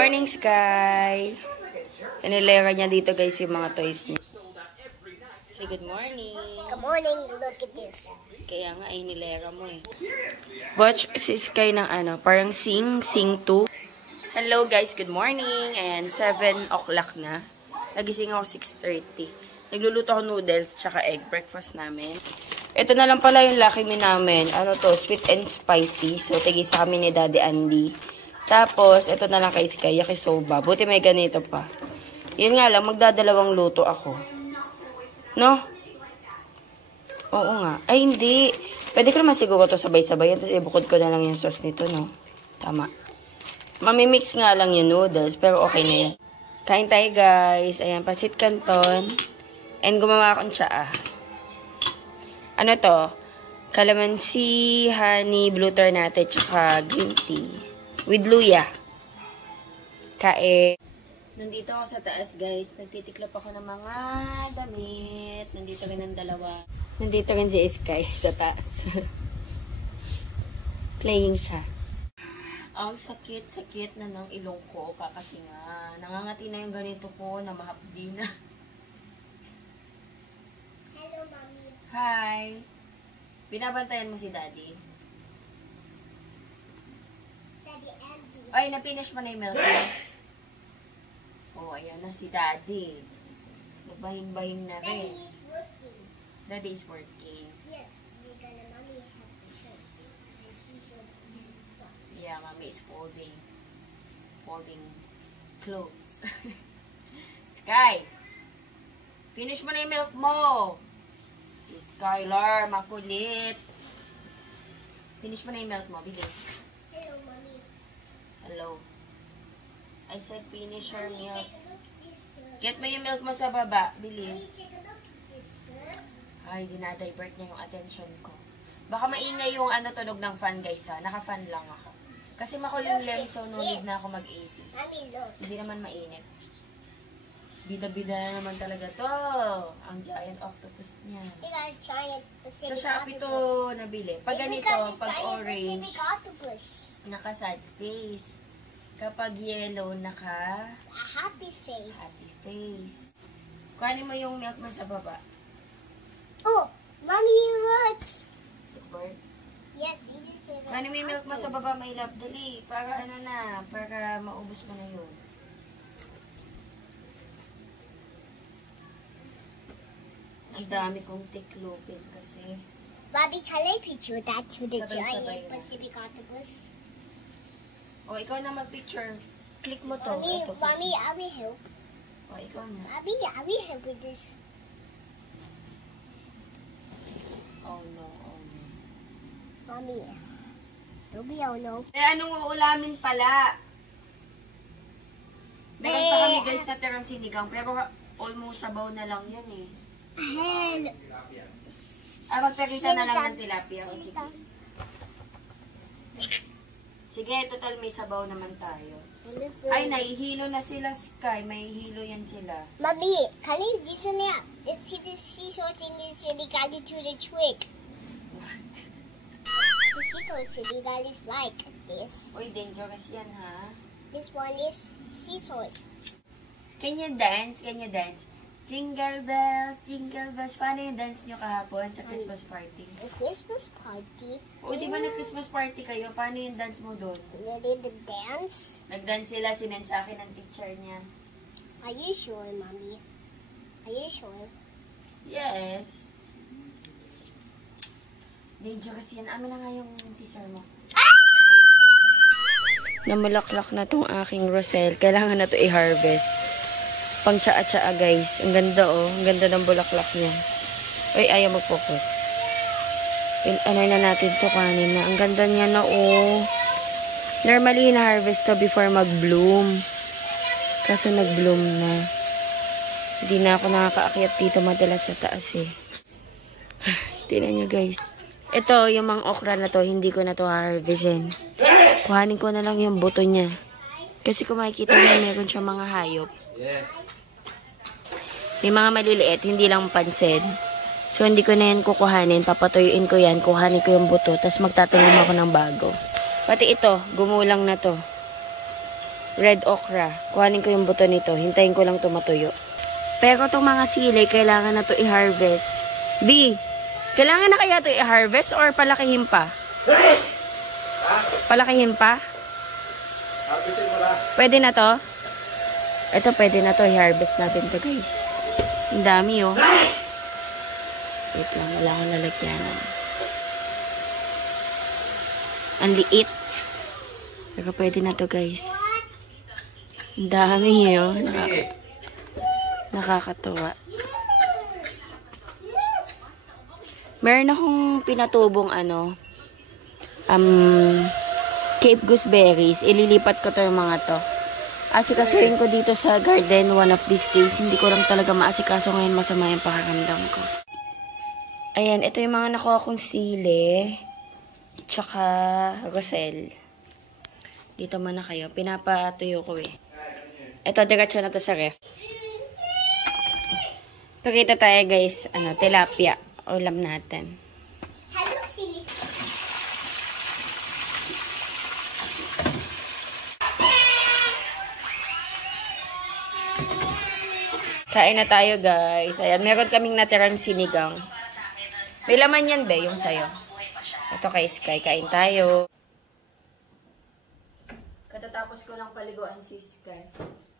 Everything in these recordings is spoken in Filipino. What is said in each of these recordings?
morning, Sky. Inilera niya dito, guys, yung mga toys niya. Say good morning. Good morning. Look at this. Kaya nga, inilera mo eh. Watch si Sky ng parang sing 2. Hello, guys. Good morning. Ayan, 7 o'clock na. Nagising ako 6:30. Nagluluto ako noodles tsaka egg. Breakfast namin. Ito na lang pala yung Lucky Me namin. Ano to? Sweet and spicy. So, tigisa kami ni Daddy Andy. Tapos, ito na lang kay Sky. Yakisoba. Buti may ganito pa. Yun nga lang, magdadalawang luto ako. No? Oo nga. Ay, hindi. Pwede ko naman siguro ito sabay-sabay. Tapos, ibukod ko na lang yung sauce nito, no? Tama. Mamimix nga lang yung noodles. Pero okay na yan. Kain tayo, guys. Ayan, pasit canton. And gumawa akong tsaa. Ano to? Calamansi, honey, blue ternate, tsaka green tea. With luya. Kae. Nandito ako sa taas, guys. Nagtitiklop ako ng mga damit. Nandito rin ang dalawa. Nandito rin si Sky sa taas. Playing siya. Ang sakit-sakit na ng ilong ko. Kasi nga, nangangati na yung ganito ko na mahapdi na. Hello, Mommy. Hi! Binabantayan mo si Daddy? Daddy Andy. Ay, napinish mo na yung milk. Oh, ayan na si Daddy. Nagbahing-bahing na Daddy rin. is working. Daddy is working. Yes, we're gonna Mommy have the shirts and t-shirts and socks. Yeah, Mommy is folding clothes. Sky! Finish mo na yung milk mo! Skylar, makulit. Finish mo na yung milk mo, bilis. Hello, Mommy. Hello. I said finish your Mommy, milk. take a look at this, sir. Get mo yung milk mo sa baba, Mommy, bilis. take a look at this, sir. Ay, dinadivert niya yung attention ko. Baka maingay yung tunog ng fan, guys, ha. Naka-fan lang ako. Kasi makulimlim, so no need na ako mag-AC. Mommy, look. Hindi naman mainit. Bida-bida na naman talaga to. Ang giant octopus niya. We got a giant Sa Pacific Shopee to octopus. nabili. Pag We ganito, got the pag giant orange, Pacific octopus. naka-sad face. Kapag yellow, naka A happy face. happy face. Kuhanin mo yung milk mo sa baba. Oh, Mommy, look. It works. Yes, you just did it. Kuhanin mo yung milk mo sa baba, my love. Dali. Para para maubos mo na yun. Ang dami kong tiklopin kasi. Bobby, can I picture that to the Sabay-sabay giant na. Pacific octopus? O, ikaw na mag-picture. Click mo to. Mommy, Ito, Mommy, I will help. O, ikaw na. Mommy, I will help with this. Oh no, oh no. Mommy, don't be oh no. Eh, anong uulamin pala? Meron pa kami guys na tirang sinigang, pero almost sabaw na lang yan eh. Hello. Magpapita na lang ng tilapia. O, sige. Sige, total may sabaw naman tayo. Ay, naihilo na sila, Sky. May hilo yan sila. Mommy, can you listen here? Let's see the seesaw singing silly guy to the trick. What? The seesaw silly guy is like this. Uy, dangerous yan, ha? This one is seesaws. Can you dance? Can you dance? Jingle bells, jingle bells. Paano yung dance nyo kahapon sa Christmas party? A Christmas party. O, di ba na Christmas party kayo? Paano yung dance mo doon? They did the dance. Nag-dance sila, sinend sa akin ng teacher niya. Are you sure, Mommy? Are you sure? Yes. Dangerous yan. Amin na nga yung scissor mo. Namulaklak na tong aking rosel. Kailangan na to i-harvest. Pang tsaa-tsaa, guys. Ang ganda, oh. Ang ganda ng bulaklak niya. Uy, ayaw mag-focus. Ano na natin to kanin na. Ang ganda niya na, oh. Normally, na-harvest to before mag-bloom. Kaso nag-bloom na. Hindi na ako nakakaakyat dito madalas sa taas, eh. Tingnan nyo, guys. Ito, yung mga okra na to, hindi ko na to harvestin. Kuhanin ko na lang yung buto niya. Kasi kung makikita nyo, meron siya mga hayop. May mga maliliit, hindi lang pansin. So, hindi ko na yan kukuhanin. Papatuyuin ko yan. Kuhanin ko yung buto. Tapos magtatanim ako ng bago. Pati ito, gumulang na to. red okra. Kuhanin ko yung buto nito. Hintayin ko lang ito matuyo. Pero itong mga sili, kailangan na ito i-harvest. B, kailangan na kaya ito i-harvest or palakihin pa? Palakihin pa? Pwede na to? Ito, pwede na to. I-harvest natin to, guys. Ang dami, oh. Wait lang, wala akong lalagyanan. Ang liit. Pero pwede na to, guys. Ang dami, oh. Nakakatuwa. Meron akong pinatubong, Cape gooseberries. Ililipat ko to yung mga to. Asikasuhin ko dito sa garden one of these days. Hindi ko lang talaga maasikaso ngayon, masama yung pakaramdam ko. Ayan, ito yung mga nakuha kong sili. Tsaka rosel. Dito muna kayo. Pinapatuyo ko eh. Ito, diretso na to sa ref. Pakita tayo guys, tilapia. Ulam natin. Hello, silly. Kain na tayo, guys. Ayan, meron kaming natirang sinigang. May laman yan, be, yung sayo. Ito kay Sky. Kain tayo. Katatapos ko lang paliguan si Sky.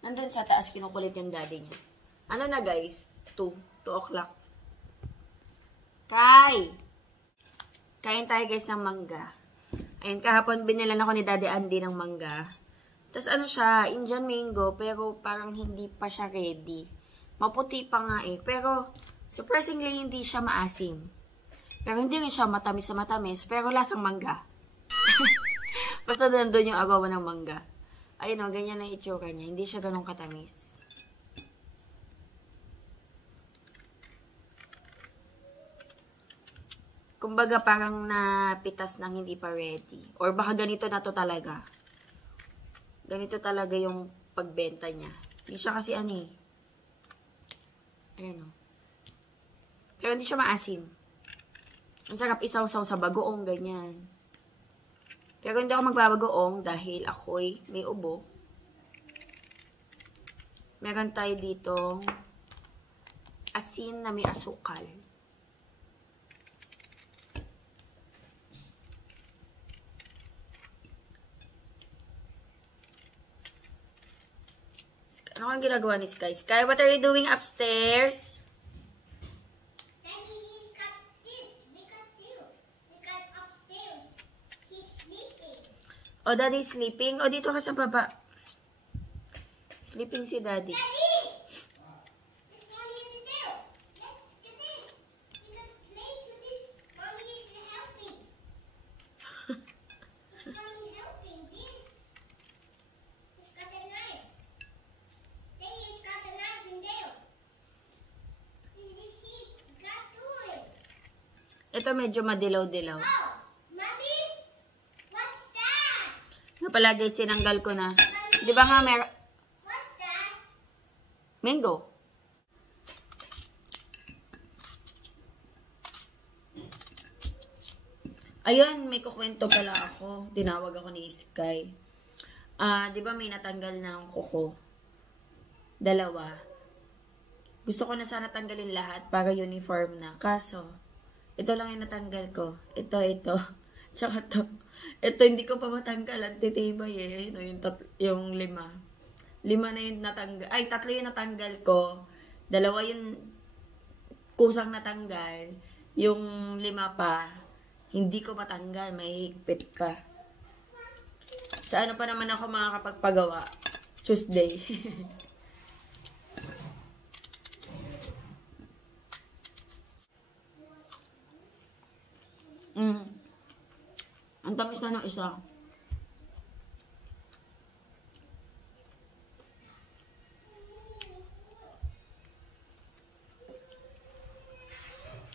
Nandun sa taas, kinukulit yung daddy niya. Ano na, guys? 2 o'clock. Kai! Kain tayo, guys, ng mangga. Ayun, kahapon binilan ako ni Daddy Andy ng mangga. Tapos ano siya, Indian mango, pero parang hindi pa siya ready. Maputi pa nga eh. Pero, surprisingly, hindi siya maasim. Pero hindi rin siya matamis sa matamis. Pero lasang mangga. Basta nandun yung agawa ng mangga. Ayun o, ganyan ang itsura niya. Hindi siya ganun katamis. Kumbaga, parang napitas ng hindi pa ready. Or baka ganito na to talaga. Ganito talaga yung pagbenta niya. Hindi siya kasi Ayan o. Pero hindi siya maasim. Ang sarap isaw-saw sa bagoong, ganyan. Pero hindi ako magbabagoong dahil ako'y may ubo. Meron tayo ditong asin na may asukal. Ano kang ginagawa ni Sky? Sky, what are you doing upstairs? Daddy, he's got this. We got upstairs. He's sleeping. Oh, Daddy sleeping? O, dito ka sa baba. Sleeping si Daddy. Daddy! This mommy isn't there. Let's do this. We can play to this. Mommy is helping. It's mommy helping. This. He's got a knife. Daddy, he's got a knife in there. He's got doing. Ito medyo madilaw-dilaw. Oh, mommy? What's that? Nga pala guys, tinanggal ko na. Di ba nga meron? What's that? Mango. Ayun, may kukwento pala ako. Tinawag ako ni Sky. Di ba may natanggal na ang kuko? 2. Gusto ko na sana tanggalin lahat para uniform na. Kaso, ito lang yung natanggal ko. Ito. Tsaka to. Ito hindi ko pa matanggal. Titibay eh. Yung 5. 5 na yung natanggal. Ay, 3 yung natanggal ko. 2 yung kusang natanggal. Yung 5 pa, hindi ko matanggal. May higpit pa. Sa ano pa naman ako makakapagpagawa? Tuesday. Ang tamis na ng isa.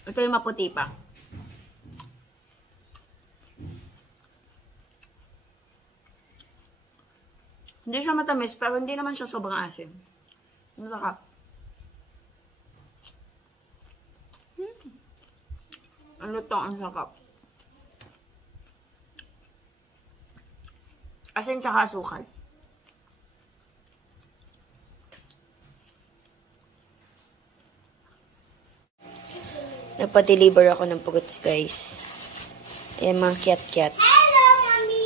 Ito yung maputi pa. Hindi siya matamis, pero hindi naman siya sobrang asim. Masarap. Ano to? Ang sarap. Asin tsaka asukal. Nagpa-deliver ako ng pugots, guys. Ayan, mga kiat-kiat. Hello, Mommy.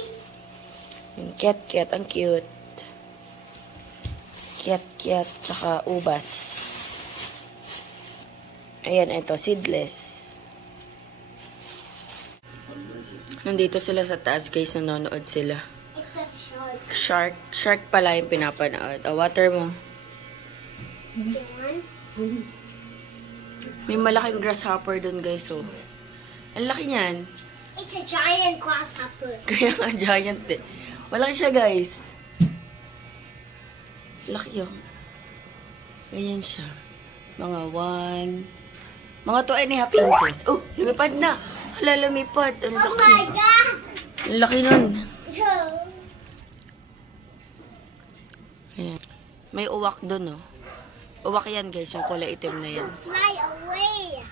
Yung kiat-kiat, ang cute. Kiat-kiat, tsaka ubas. Ayan, ito, seedless. Nandito sila sa taas, guys. Nanonood sila. It's a shark. Shark. Shark pala yung pinapanood. Water mo. You want? May malaking grasshopper dun, guys, oh. Ang laki niyan. It's a giant grasshopper. Kaya nga, giant eh. Malaki siya, guys. Laki yun. Ganyan siya. Mga 1. Mga 2.5 inches. Oh, lumipad na. Hala, lumipad. Ang Oh laki. my God. Ang laki nun. No. Ayan. May uwak dun, oh. Uwak yan, guys. Yung kulay itim na yan. Fly away.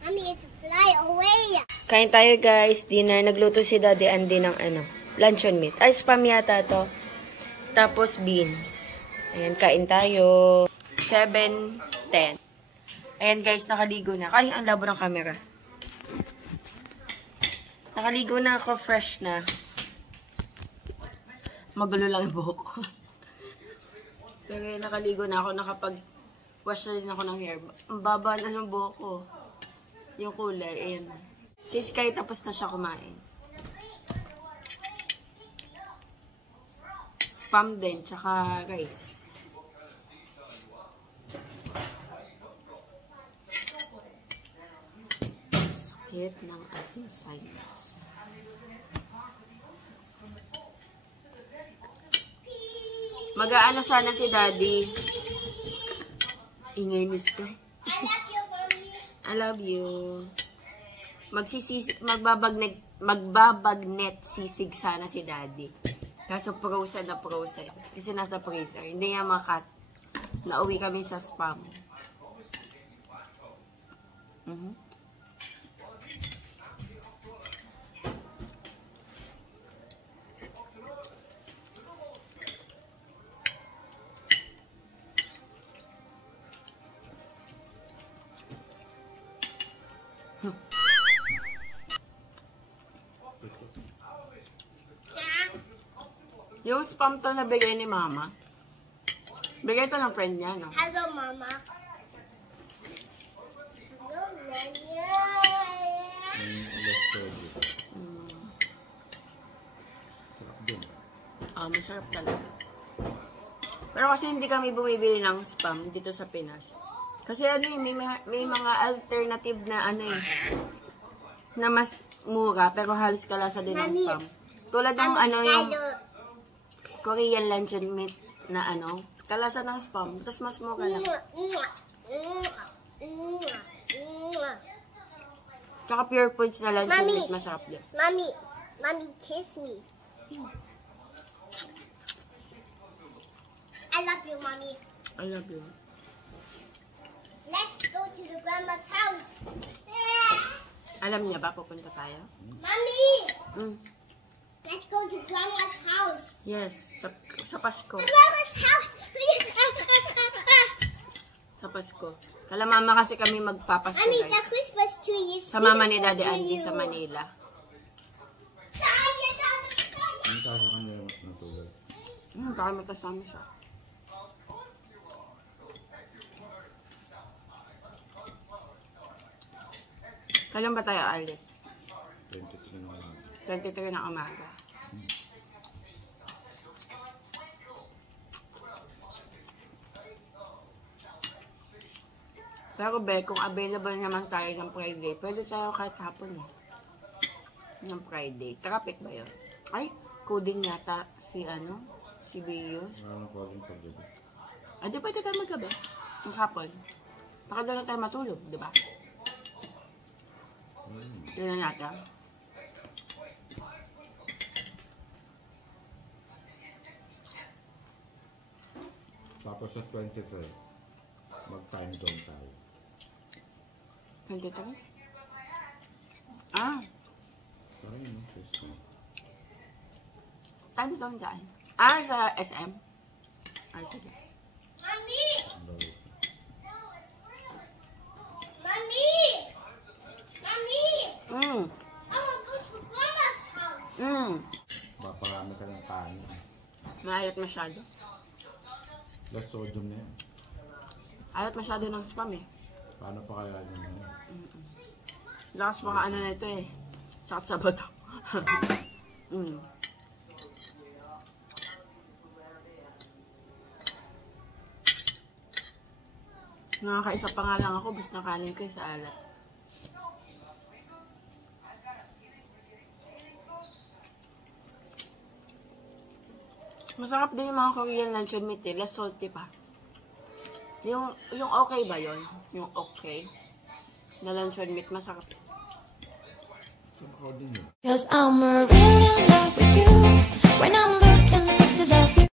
Mommy, it's fly away. Kain tayo, guys. Dinner. Nagluto si Daddy Andy ng luncheon meat. Ay, spam yata to. Tapos beans. Ayan, kain tayo. 7:10. Ayan, guys, nakaligo na. Ay, ang labo ng camera. Nakaligo na ako, fresh na. Magulo lang yung buhok ko. Pero nakaligo na ako, nakapag-wash na din ako ng hair. Ang baba na ng buhok ko. Yung kulay, ayan. Si Sky, tapos na siya kumain. Spam din, tsaka rice. Sakit ng ating sinus. Mag-aano sana si Daddy. Ingay ni Sky. I love you, Mommy. I love you. Magbabagnet sisig sana si Daddy. Kaso frozen na frozen. Kasi nasa freezer. Hindi nga makat. Nauwi kami sa spam. Yung spam to na bigay ni Mama. Bigay to ng friend niya, no? Hello, Mama. Hello, Nanya. Masarap talaga. Pero kasi hindi kami bumibili ng spam dito sa Pinas. Kasi may mga alternative na na mas mura pero halos kalasa din ng spam. Tulad ng yung Korean luncheon meat na kalasa ng spam, tapos mas mura lang. Tsaka Pure Foods na luncheon meat, masarap din. Mommy, kiss me. I love you, Mommy. I love you. Let's go to the grandma's house. Alam niya ba pupunta tayo? Mommy! Mm. Let's go to grandma's house. Yes, sa Pasko. Grandma's house! Sa Pasko. Kala Mama kasi kami magpapasko, Mommy, guys. the Christmas tree is Sa Mama ni beautiful Daddy for Andy you. sa Manila. Ang tao sa kanila matulog. Baka may kasama siya. Kailan ba tayo alis? 23 na lang. 23 ng umaga. Pero be, kung available naman tayo ng Friday, pwede tayo kahit hapon eh. Ng Friday. Traffic ba yun? Ay, coding yata si si Bios. Maraming calling pag gabi. Di pwede tayo maggabi. Ng hapon. Baka doon na tayo matulog, di ba? Yun na natin. Tapos sa 23, mag-time zone tayo. 23? Ah, Parang yun, Cisco. time zone dyan. Sa SM? Sige. Mommy! Ang bawit. Mommy! Maalat masyado. Less sodium na yan. Alat masyado ng spam eh. Paano pa kaya yun na yan? Lakas mga ano na ito eh. Sakit sa bato. Nakakaisa pa nga lang ako, basta nakanin ko sa alat. Masarap din yung mga Korean luncheon meat eh. Less salty pa. Yung okay ba yon? Yung okay. Na luncheon meat, masarap. Saan ako din yun? 'Cause I'm a real